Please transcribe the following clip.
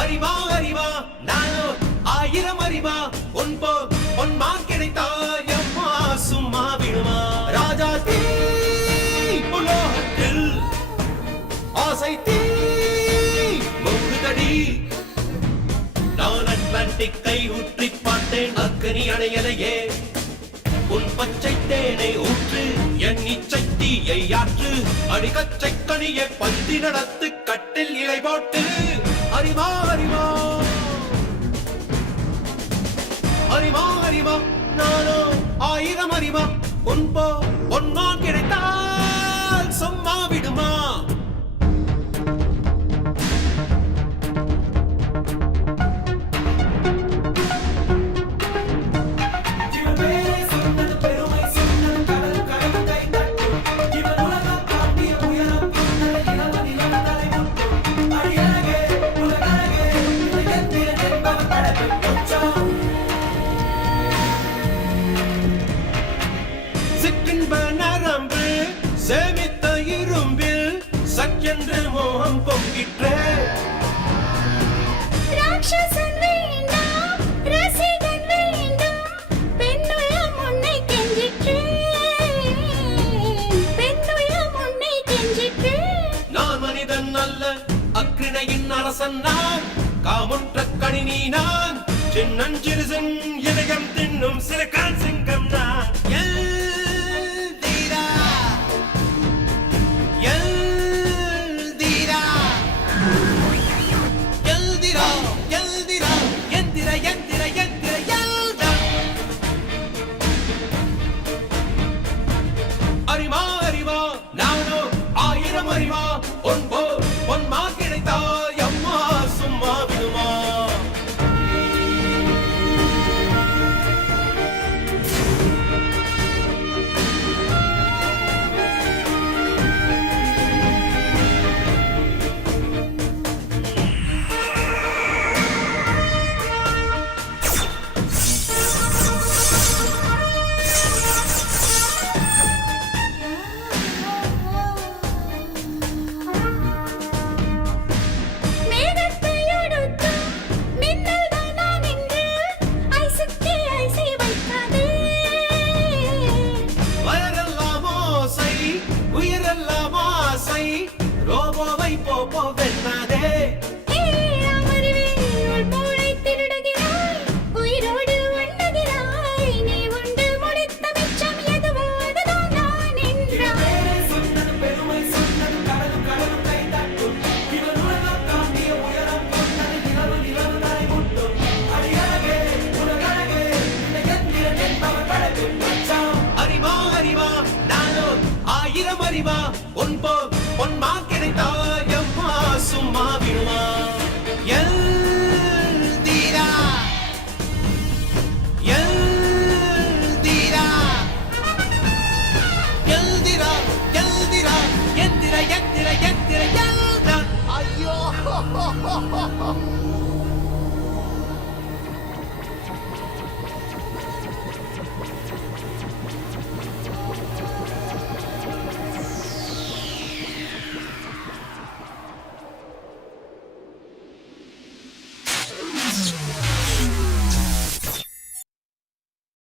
அறிவா அறிவா நானோ ஆயிரம் அறிவா பொன்மான் கிடைத்தாயம்மா சும்மா விடுமா ராஜா தீ உலோகத்தில் ஆசை தீ முகுதடி நான் அட்லாண்டிக்கை ஊற்றி பார்த்தேன் அக்கனி அணையலையே உன் பச்சை தேனை ஊற்று என் இச்சை தீயை ஆற்று அடிகச்சை கனியை பந்தி நடத்து கட்டில் இலை போட்டு அறிவா அறிவா அறிவா அறிவா நானோ ஆயிரம் அறிவா பொன்மான் கிடைத்தால் சும்மா விடுமா சேமித்த இரும்பில் சக்கென்று மோகம் பொங்கிற்றே ராட்சசன் வேண்டாம் ரசிகன் வேண்டும் பெண்ணுள்ளம் உன்னை கெஞ்சிற்றே பெண்ணுள்ளம் உன்னை கெஞ்சிற்றே நான் மனிதன் அல்ல அக்ரிணையின் அரசன் நான் காமுற்ற கணினி நான் சின்னஞ்சிறுசன் இதயம் தின்னும் சிறுகால் சிங்கம் நான் அறிவா அறிவா நானோ ஆயிரம் அறிவா பொன்மான் கிடைத்தாய் அம்மா சும்மா விடுமா ரோபோவை போப்போ வெண்ணாதே அமர்வே உள் மூளை திருடுகிறாய் உயிரோடு உண்ணுகிறாய் நீ உண்டு முடித்த மிச்சம் எதுவோ அதுதான் நான் என்றாய் சொன்னது பெருமை சொன்னது கடலும் கை தட்டும் இவன் உலகம் தாண்டிய உயரம் கொண்டது நிலவு தலை முட்டும் அடியழகே உலகழகே இணையத்திறன் என்பவர் படைப்பின் மச்சான் அறிவா அறிவா நானோ ஆயிரம் அறிவா